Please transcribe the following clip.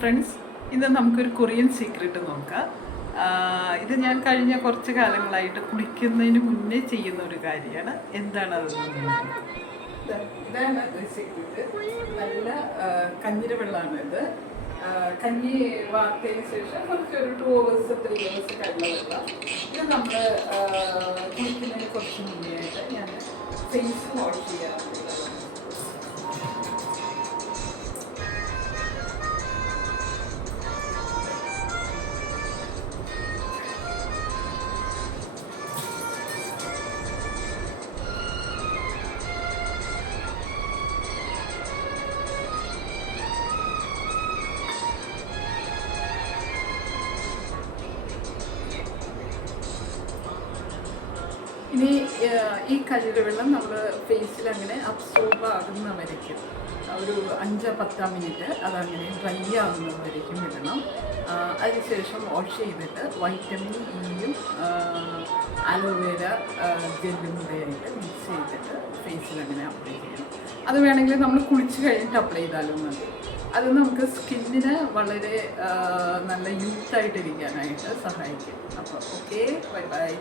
Friends, ഇന്ന് നമുക്കൊരു Korean secret നോക്കാം. ഇത് ഞാൻ കഴിഞ്ഞ കുറച്ച് കാലങ്ങളായിട്ട് കുളിക്കുന്നതിന് മുന്നേ ചെയ്യുന്ന ഒരു കാര്യമാണ്. എന്താണ് അതെന്ന് നോക്കാം. ഇതാണ് സീക്രട്ട്. നല്ല കഞ്ഞിര വെള്ളമാണ് ഇത്. കഞ്ഞി വാർത്തതിന് ശേഷം കുറച്ചൊരു 2 hours 3 hours കഴിഞ്ഞ വെള്ളം. ഇത് നമ്മൾ കുളിക്കുന്നതിന് കുറച്ച് മുന്നേ ആയിട്ട് ഞാൻ ഫേസ് വാഷ് ചെയ്യാറുണ്ട്. ഇനി ഈ കഴുകുവെള്ളം നമ്മൾ ഫേസിൽ അങ്ങനെ അബ്സോർബ് ആകുന്നവരേക്കും ഒരു 5-10 മിനിറ്റ് അതങ്ങനെ ഡ്രൈ ആകുന്നവരേക്കും ഇടണം. അതിനുശേഷം വാഷ് ചെയ്തിട്ട് വൈറ്റമിൻ ഇയും അലോവേര ജെല്ലും കൂടെയായിട്ട് മിക്സ് ചെയ്തിട്ട് ഫേസിൽ അങ്ങനെ അപ്ലൈ ചെയ്യണം. അത് വേണമെങ്കിൽ നമ്മൾ കുളിച്ച് കഴിഞ്ഞിട്ട് അപ്ലൈ ചെയ്താലും മതി. അത് നമുക്ക് സ്കിന്നിന് വളരെ നല്ല യൂത്തായിട്ടിരിക്കാനായിട്ട് സഹായിക്കും. അപ്പോൾ ഓക്കെ, ബൈ ബൈ.